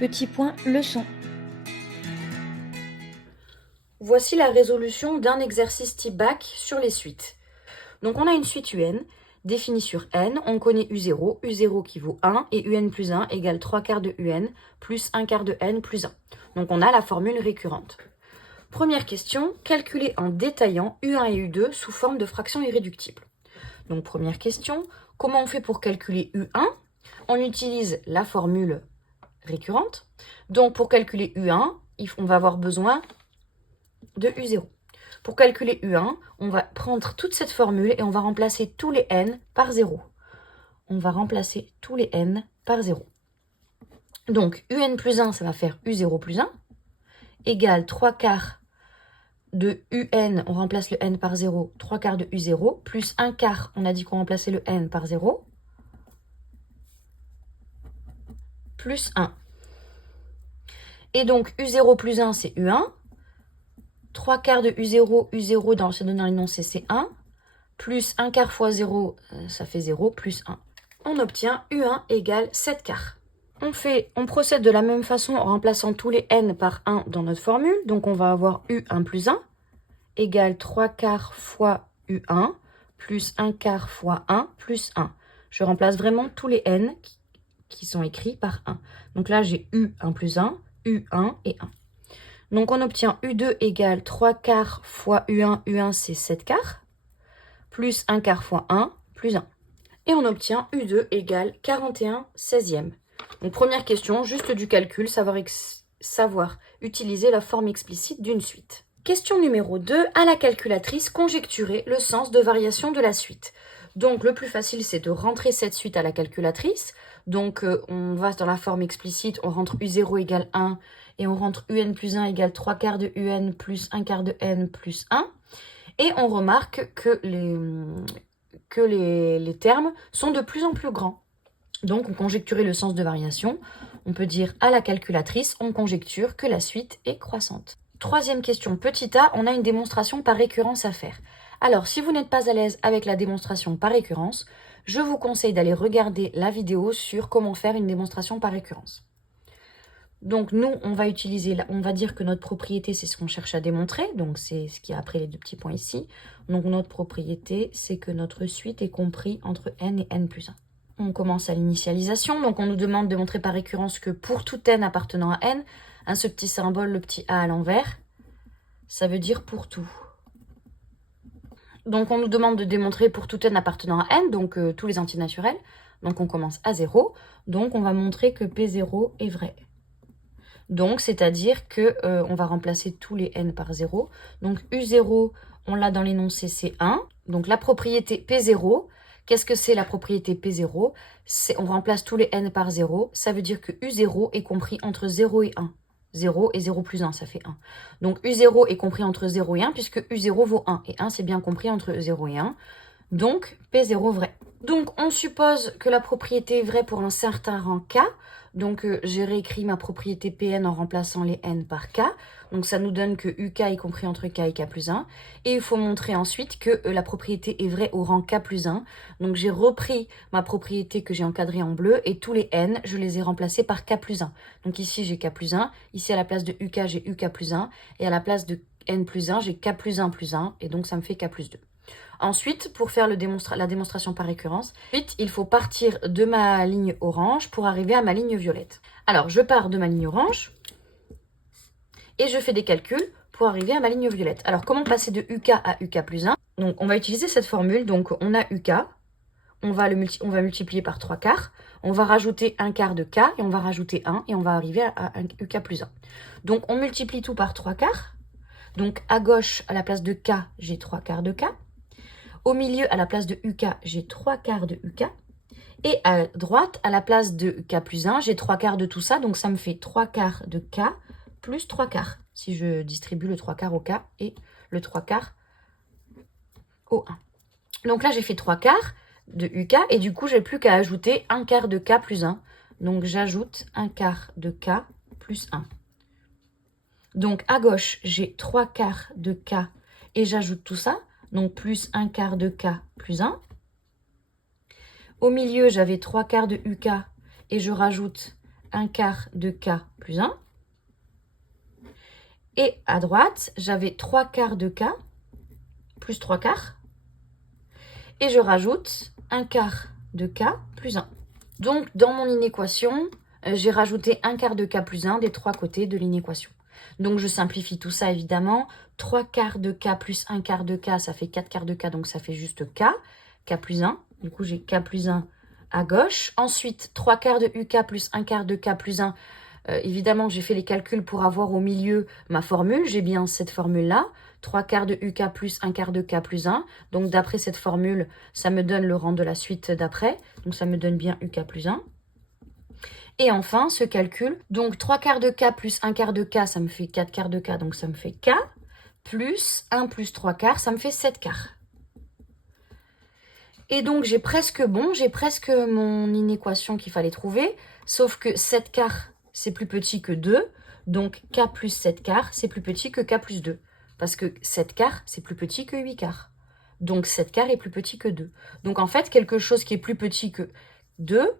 Petit point leçon. Voici la résolution d'un exercice type bac sur les suites. Donc on a une suite UN définie sur n, on connaît U0, U0 qui vaut 1 et UN plus 1 égale 3 quarts de UN plus 1 quart de n plus 1. Donc on a la formule récurrente. Première question, calculer en détaillant U1 et U2 sous forme de fractions irréductibles. Donc première question, comment on fait pour calculer U1 ? On utilise la formule récurrente. Donc pour calculer U1, on va avoir besoin de U0. Pour calculer U1, on va prendre toute cette formule et on va remplacer tous les n par 0. On va remplacer tous les n par 0. Donc UN plus 1, ça va faire U0 plus 1, égale 3 quarts de UN, on remplace le n par 0, 3 quarts de U0, plus 1 quart, on a dit qu'on remplaçait le n par 0, plus 1. Et donc U0 plus 1, c'est U1. 3 quarts de U0, U0 c'est donné dans l'énoncé, c'est 1. Plus 1 quart fois 0, ça fait 0, plus 1. On obtient U1 égale 7 quarts. On procède de la même façon en remplaçant tous les n par 1 dans notre formule. Donc on va avoir U1 plus 1 égale 3 quarts fois U1 plus 1 quart fois 1 plus 1. Je remplace vraiment tous les n qui sont écrits par 1. Donc là, j'ai U1 plus 1, U1 et 1. Donc on obtient U2 égale 3 quarts fois U1, U1 c'est 7 quarts, plus 1 quart fois 1, plus 1. Et on obtient U2 égale 41/16e. Donc première question, juste du calcul, savoir utiliser la forme explicite d'une suite. Question numéro 2, à la calculatrice, conjecturer le sens de variation de la suite. Donc le plus facile, c'est de rentrer cette suite à la calculatrice. Donc on va dans la forme explicite, on rentre U0 égale 1 et on rentre UN plus 1 égale 3 quarts de UN plus 1 quart de N plus 1. Et on remarque que les termes sont de plus en plus grands. Donc on conjecturait le sens de variation. On peut dire à la calculatrice, on conjecture que la suite est croissante. Troisième question, petit a, on a une démonstration par récurrence à faire. Alors, si vous n'êtes pas à l'aise avec la démonstration par récurrence, je vous conseille d'aller regarder la vidéo sur comment faire une démonstration par récurrence. Donc, nous, on va dire que notre propriété, c'est ce qu'on cherche à démontrer. Donc, c'est ce qui est après les deux petits points ici. Donc, notre propriété, c'est que notre suite est comprise entre n et n plus 1. On commence à l'initialisation. Donc, on nous demande de montrer par récurrence que pour tout n appartenant à n, ce petit symbole, le petit a à l'envers, ça veut dire pour tout. Donc, on nous demande de démontrer pour tout n appartenant à n, donc tous les entiers naturels. Donc, on commence à 0. Donc, on va montrer que P0 est vrai. Donc, c'est-à-dire qu'on va remplacer tous les n par 0. Donc, U0, on l'a dans l'énoncé, c'est 1. Donc, la propriété P0, qu'est-ce que c'est la propriété P0? On remplace tous les n par 0. Ça veut dire que U0 est compris entre 0 et 1. 0 et 0 plus 1, ça fait 1. Donc, U0 est compris entre 0 et 1 puisque U0 vaut 1. Et 1, c'est bien compris entre 0 et 1. Donc, P0 vrai. Donc, on suppose que la propriété est vraie pour un certain rang K. Donc, j'ai réécrit ma propriété Pn en remplaçant les n par K. Donc, ça nous donne que UK est compris entre K et K plus 1. Et il faut montrer ensuite que la propriété est vraie au rang K plus 1. Donc, j'ai repris ma propriété que j'ai encadrée en bleu et tous les n, je les ai remplacés par K plus 1. Donc, ici, j'ai K plus 1. Ici, à la place de UK, j'ai UK plus 1. Et à la place de n plus 1, j'ai K plus 1 plus 1. Et donc, ça me fait K plus 2. Ensuite, pour faire la démonstration par récurrence, il faut partir de ma ligne orange pour arriver à ma ligne violette. Alors, je pars de ma ligne orange et je fais des calculs pour arriver à ma ligne violette. Alors, comment passer de UK à UK plus 1? Donc, on va utiliser cette formule. Donc, on a UK, on va multiplier par 3 quarts, on va rajouter 1 quart de K et on va rajouter 1 et on va arriver à UK plus 1. Donc, on multiplie tout par 3 quarts. Donc, à gauche, à la place de K, j'ai 3 quarts de K. Au milieu, à la place de UK, j'ai 3 quarts de UK. Et à droite, à la place de K plus 1, j'ai 3 quarts de tout ça. Donc, ça me fait 3 quarts de K plus 3 quarts. Si je distribue le 3 quarts au K et le 3 quarts au 1. Donc là, j'ai fait 3 quarts de UK. Et du coup, j'ai plus qu'à ajouter 1 quart de K plus 1. Donc, j'ajoute 1 quart de K plus 1. Donc, à gauche, j'ai 3 quarts de K et j'ajoute tout ça. Donc, plus 1 quart de K plus 1. Au milieu, j'avais 3 quarts de UK et je rajoute 1 quart de k plus 1. Et à droite, j'avais 3 quarts de k plus 3 quarts. Et je rajoute 1 quart de k plus 1. Donc, dans mon inéquation, j'ai rajouté 1 quart de k plus 1 des trois côtés de l'inéquation. Donc, je simplifie tout ça, évidemment. 3 quarts de k plus 1 quart de k, ça fait 4 quarts de k, donc ça fait juste k. K plus 1. Du coup, j'ai k plus 1 à gauche. Ensuite, 3 quarts de uk plus 1 quart de k plus 1. Évidemment, j'ai fait les calculs pour avoir au milieu ma formule. J'ai bien cette formule-là. 3 quarts de uk plus 1 quart de k plus 1. Donc, d'après cette formule, ça me donne le rang de la suite d'après. Donc, ça me donne bien uk plus 1. Et enfin, ce calcul. Donc, 3 quarts de k plus 1 quart de k, ça me fait 4 quarts de k. Donc, ça me fait k. Plus 1 plus 3 quarts, ça me fait 7 quarts. Et donc, j'ai presque mon inéquation qu'il fallait trouver. Sauf que 7 quarts, c'est plus petit que 2. Donc, k plus 7 quarts, c'est plus petit que k plus 2. Parce que 7 quarts, c'est plus petit que 8 quarts. Donc, 7 quarts est plus petit que 2. Donc, en fait, quelque chose qui est plus petit que 2,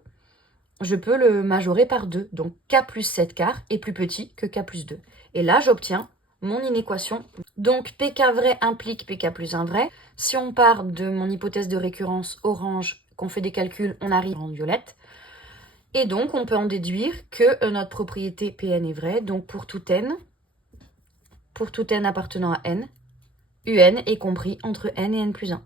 je peux le majorer par 2. Donc, k plus 7 quarts est plus petit que k plus 2. Et là, j'obtiens mon inéquation. Donc, pk vrai implique pk plus 1 vrai. Si on part de mon hypothèse de récurrence orange, qu'on fait des calculs, on arrive en violette. Et donc, on peut en déduire que notre propriété Pn est vraie. Donc, pour tout n appartenant à n, un est compris entre n et n plus 1.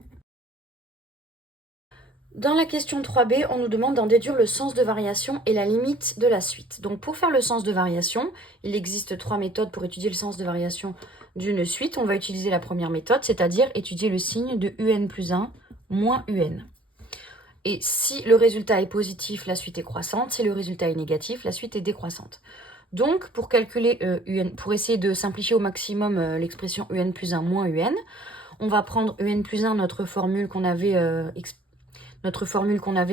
Dans la question 3b, on nous demande d'en déduire le sens de variation et la limite de la suite. Donc, pour faire le sens de variation, il existe 3 méthodes pour étudier le sens de variation d'une suite. On va utiliser la première méthode, c'est-à-dire étudier le signe de un plus 1 moins un. Et si le résultat est positif, la suite est croissante. Si le résultat est négatif, la suite est décroissante. Donc, pour calculer pour essayer de simplifier au maximum l'expression un plus 1 moins un, on va prendre un plus 1, notre formule qu'on avait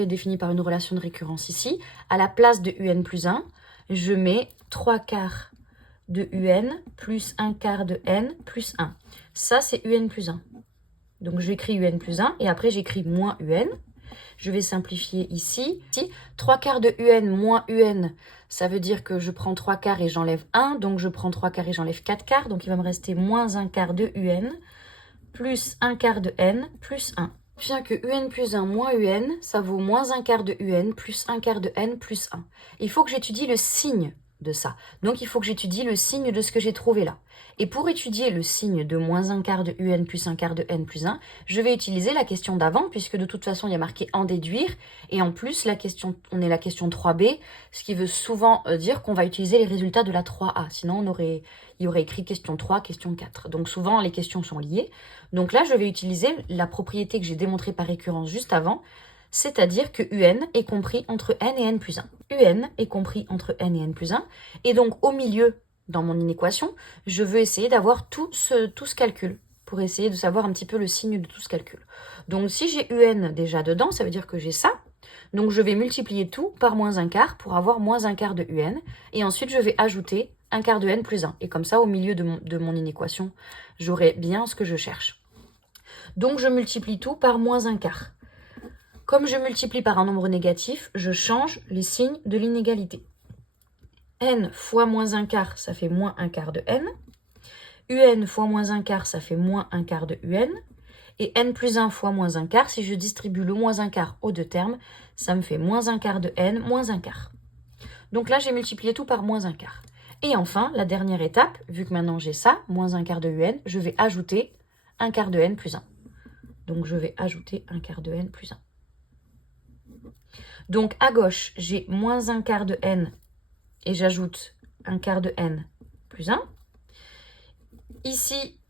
définie par une relation de récurrence ici. À la place de un plus 1, je mets 3 quarts de un plus 1 quart de n plus 1. Ça, c'est un plus 1. Donc, j'écris un plus 1 et après, j'écris moins un. Je vais simplifier ici. 3 quarts de un moins un, ça veut dire que je prends 3 quarts et j'enlève 1. Donc, je prends 3 quarts et j'enlève 4 quarts. Donc, il va me rester moins 1 quart de un plus 1 quart de n plus 1. Bien que un plus 1 moins un, ça vaut moins 1 quart de un plus 1 quart de n plus 1. Il faut que j'étudie le signe de ça. Donc, il faut que j'étudie le signe de ce que j'ai trouvé là. Et pour étudier le signe de moins 1 quart de un plus 1 quart de n plus 1, je vais utiliser la question d'avant, puisque de toute façon, il y a marqué en déduire. Et en plus, on est la question 3b, ce qui veut souvent dire qu'on va utiliser les résultats de la 3a. Sinon, il y aurait écrit question 3, question 4. Donc, souvent, les questions sont liées. Donc là, je vais utiliser la propriété que j'ai démontrée par récurrence juste avant, c'est-à-dire que un est compris entre n et n plus 1. un est compris entre n et n plus 1. Et donc, au milieu, dans mon inéquation, je veux essayer d'avoir tout ce calcul pour essayer de savoir un petit peu le signe de tout ce calcul. Donc, si j'ai un déjà dedans, ça veut dire que j'ai ça. Donc, je vais multiplier tout par moins 1 quart pour avoir moins 1 quart de un. Et ensuite, je vais ajouter 1 quart de n plus 1. Et comme ça, au milieu de mon inéquation, j'aurai bien ce que je cherche. Donc, je multiplie tout par moins 1 quart. Comme je multiplie par un nombre négatif, je change les signes de l'inégalité. N fois moins 1 quart, ça fait moins 1 quart de n. Un fois moins 1 quart, ça fait moins 1 quart de un. Et n plus 1 fois moins 1 quart, si je distribue le moins 1 quart aux deux termes, ça me fait moins 1 quart de n moins 1 quart. Donc là, j'ai multiplié tout par moins 1 quart. Et enfin, la dernière étape, vu que maintenant j'ai ça, moins 1 quart de un, je vais ajouter 1 quart de n plus 1. Donc, je vais ajouter 1 quart de n plus 1. Donc, à gauche, j'ai moins 1 quart de n et j'ajoute 1 quart de n plus 1. Ici,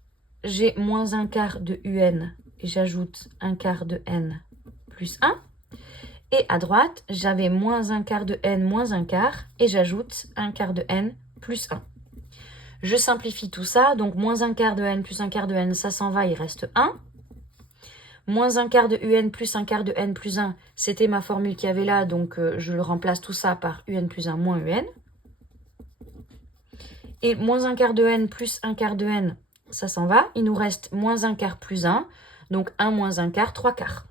j'ai moins 1 quart de un et j'ajoute 1 quart de n plus 1. Et à droite, j'avais moins 1 quart de n moins 1 quart et j'ajoute 1 quart de n plus 1. Je simplifie tout ça. Donc, moins 1 quart de n plus 1 quart de n, ça s'en va, il reste 1. Moins 1 quart de un plus 1 quart de n plus 1, c'était ma formule qu'il y avait là, donc je le remplace tout ça par un plus 1 moins un. Et moins 1 quart de n plus 1 quart de n, ça s'en va. Il nous reste moins 1 quart plus 1, donc 1 moins 1 quart, 3 quarts.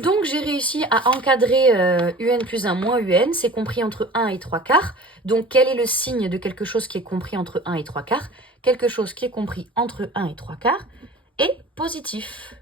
Donc, j'ai réussi à encadrer un plus 1 moins un, c'est compris entre 1 et 3 quarts. Donc, quel est le signe de quelque chose qui est compris entre 1 et 3 quarts? Quelque chose qui est compris entre 1 et 3 quarts est positif.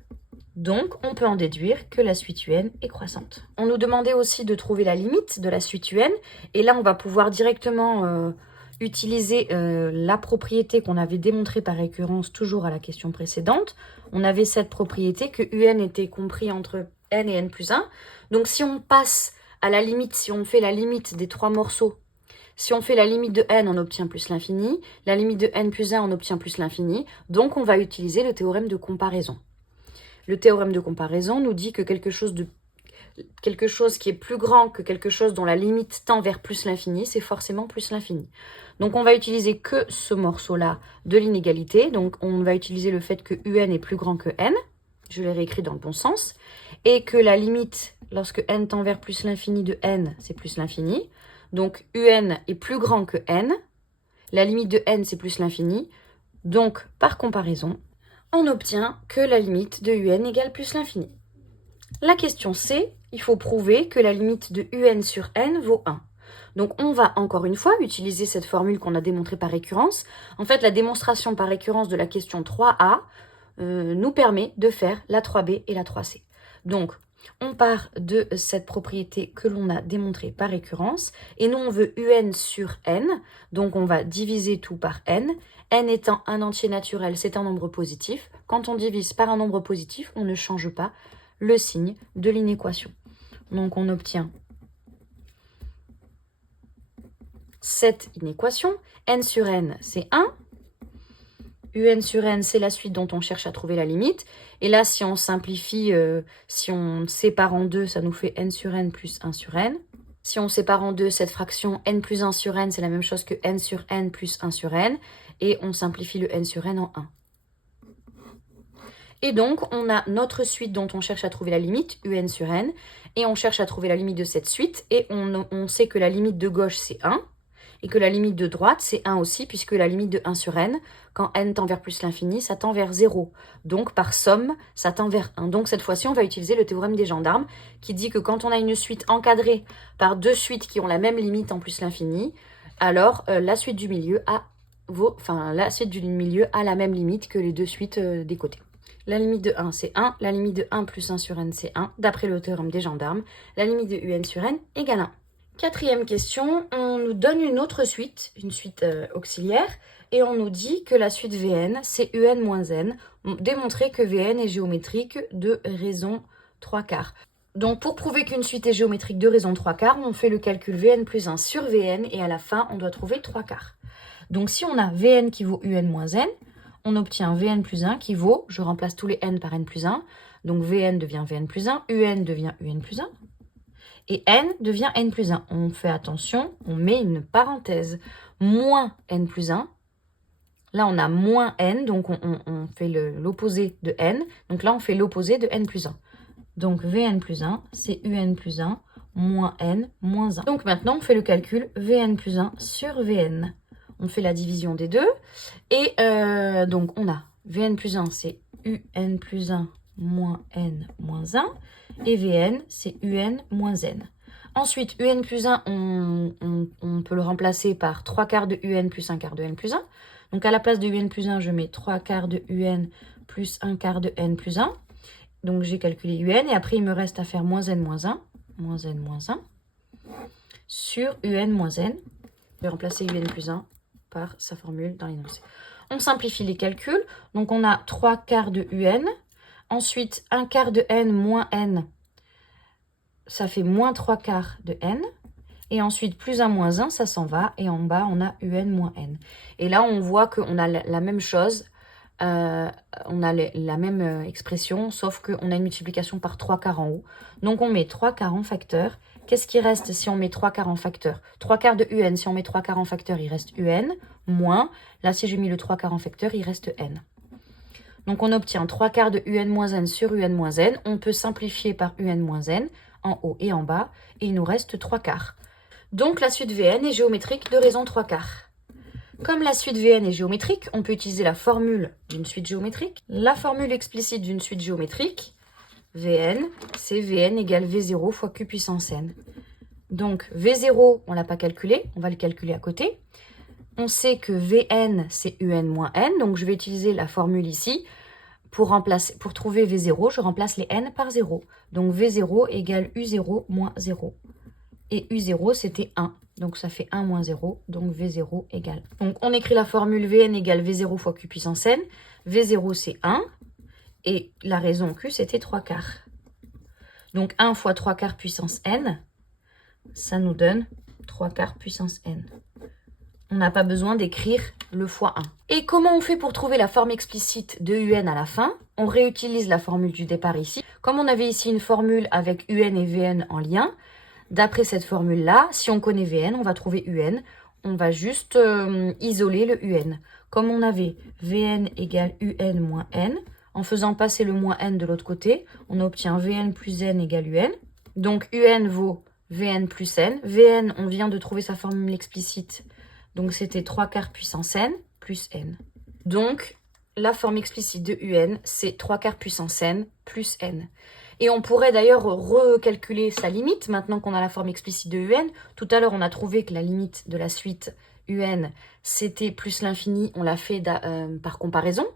Donc, on peut en déduire que la suite UN est croissante. On nous demandait aussi de trouver la limite de la suite UN. Et là, on va pouvoir directement utiliser la propriété qu'on avait démontrée par récurrence toujours à la question précédente. On avait cette propriété que UN était compris entre n et n plus 1. Donc, si on passe à la limite, si on fait la limite des trois morceaux, si on fait la limite de n, on obtient plus l'infini. La limite de n plus 1, on obtient plus l'infini. Donc, on va utiliser le théorème de comparaison. Le théorème de comparaison nous dit que quelque chose qui est plus grand que quelque chose dont la limite tend vers plus l'infini, c'est forcément plus l'infini. Donc on va utiliser que ce morceau-là de l'inégalité. Donc on va utiliser le fait que un est plus grand que n. Je l'ai réécrit dans le bon sens. Et que la limite, lorsque n tend vers plus l'infini de n, c'est plus l'infini. Donc un est plus grand que n. La limite de n, c'est plus l'infini. Donc par comparaison, on obtient que la limite de un égale plus l'infini. La question C, il faut prouver que la limite de un sur n vaut 1. Donc on va encore une fois utiliser cette formule qu'on a démontrée par récurrence. En fait, la démonstration par récurrence de la question 3a nous permet de faire la 3b et la 3c. Donc, on part de cette propriété que l'on a démontrée par récurrence. Et nous, on veut un sur n. Donc, on va diviser tout par n. N étant un entier naturel, c'est un nombre positif. Quand on divise par un nombre positif, on ne change pas le signe de l'inéquation. Donc, on obtient cette inéquation. N sur n, c'est 1. Un sur n, c'est la suite dont on cherche à trouver la limite. Et là, si on simplifie, si on sépare en deux, ça nous fait n sur n plus 1 sur n. Si on sépare en deux cette fraction n plus 1 sur n, c'est la même chose que n sur n plus 1 sur n. Et on simplifie le n sur n en 1. Et donc, on a notre suite dont on cherche à trouver la limite, un sur n. Et on cherche à trouver la limite de cette suite. Et on sait que la limite de gauche, c'est 1. Et que la limite de droite, c'est 1 aussi, puisque la limite de 1 sur n, quand n tend vers plus l'infini, ça tend vers 0. Donc, par somme, ça tend vers 1. Donc, cette fois-ci, on va utiliser le théorème des gendarmes, qui dit que quand on a une suite encadrée par deux suites qui ont la même limite en plus l'infini, alors la suite du milieu a la même limite que les deux suites des côtés. La limite de 1, c'est 1. La limite de 1 plus 1 sur n, c'est 1. D'après le théorème des gendarmes, la limite de un sur n égale 1. Quatrième question, on nous donne une autre suite, une suite auxiliaire, et on nous dit que la suite Vn, c'est un moins n. Démontrer que Vn est géométrique de raison 3 quarts. Donc pour prouver qu'une suite est géométrique de raison 3 quarts, on fait le calcul Vn plus 1 sur Vn, et à la fin, on doit trouver 3 quarts. Donc si on a Vn qui vaut un moins n, on obtient Vn plus 1 qui vaut, je remplace tous les n par n plus 1, donc Vn devient Vn plus 1, un devient un plus 1, et n devient n plus 1. On fait attention, on met une parenthèse. Moins n plus 1. Là, on a moins n, donc on fait l'opposé de n. Donc là, on fait l'opposé de n plus 1. Donc Vn plus 1, c'est un plus 1 moins n moins 1. Donc maintenant, on fait le calcul Vn plus 1 sur Vn. On fait la division des deux. Et donc, on a Vn plus 1, c'est un plus 1 moins n moins 1. Et Vn, c'est un moins n. Ensuite, un plus 1, on peut le remplacer par 3 quarts de un plus 1 quart de n plus 1. Donc, à la place de un plus 1, je mets 3 quarts de un plus 1 quart de n plus 1. Donc, j'ai calculé un. Et après, il me reste à faire moins n moins 1. Moins n moins 1. Sur un moins n. Je vais remplacer un plus 1 par sa formule dans l'énoncé. On simplifie les calculs. Donc, on a 3 quarts de un. Ensuite, 1 quart de n moins n, ça fait moins 3 quarts de n. Et ensuite, plus 1 moins 1, ça s'en va. Et en bas, on a un moins n. Et là, on voit qu'on a la même chose. On a la même expression, sauf qu'on a une multiplication par 3 quarts en haut. Donc, on met 3 quarts en facteur. Qu'est-ce qui reste si on met 3 quarts en facteur? 3 quarts de un, si on met 3 quarts en facteur, il reste un, moins. Là, si je mets le 3 quarts en facteur, il reste n. Donc, on obtient 3 quarts de un moins n sur un moins n. On peut simplifier par un moins n en haut et en bas. Et il nous reste 3 quarts. Donc, la suite Vn est géométrique de raison 3 quarts. Comme la suite Vn est géométrique, on peut utiliser la formule d'une suite géométrique. La formule explicite d'une suite géométrique, Vn, c'est Vn égale V0 fois Q puissance n. Donc V0, on ne l'a pas calculé, on va le calculer à côté. On sait que Vn, c'est Un moins n, donc je vais utiliser la formule ici. Pour trouver V0, je remplace les n par 0. Donc V0 égale U0 moins 0. Et U0, c'était 1. Donc ça fait 1 moins 0, donc V0 égale. Donc on écrit la formule Vn égale V0 fois Q puissance n. V0, c'est 1. Et la raison Q, c'était 3 quarts. Donc 1 fois 3 quarts puissance n, ça nous donne 3 quarts puissance n. On n'a pas besoin d'écrire le fois 1. Et comment on fait pour trouver la forme explicite de UN à la fin? On réutilise la formule du départ ici. Comme on avait ici une formule avec UN et Vn en lien, d'après cette formule-là, si on connaît Vn, on va trouver UN. On va juste isoler le UN. Comme on avait Vn égale UN moins n, en faisant passer le moins n de l'autre côté, on obtient Vn plus n égale UN. Donc UN vaut Vn plus n. Vn, on vient de trouver sa formule explicite. Donc, c'était 3 quarts puissance n plus n. Donc, la forme explicite de UN, c'est 3 quarts puissance n plus n. Et on pourrait d'ailleurs recalculer sa limite, maintenant qu'on a la forme explicite de UN. Tout à l'heure, on a trouvé que la limite de la suite UN, c'était plus l'infini. On l'a fait par comparaison,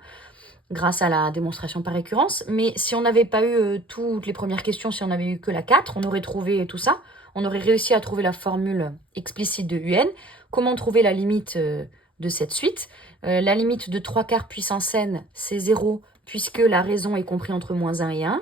grâce à la démonstration par récurrence. Mais si on n'avait pas eu toutes les premières questions, si on n'avait eu que la 4, on aurait trouvé tout ça. On aurait réussi à trouver la formule explicite de UN. Comment trouver la limite de cette suite? La limite de 3 quarts puissance n, c'est 0, puisque la raison est comprise entre moins 1 et 1.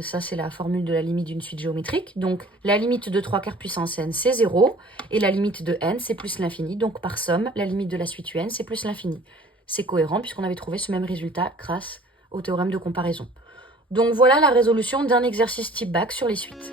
Ça, c'est la formule de la limite d'une suite géométrique. Donc, la limite de 3 quarts puissance n, c'est 0. Et la limite de n, c'est plus l'infini. Donc, par somme, la limite de la suite un, c'est plus l'infini. C'est cohérent, puisqu'on avait trouvé ce même résultat grâce au théorème de comparaison. Donc, voilà la résolution d'un exercice type bac sur les suites.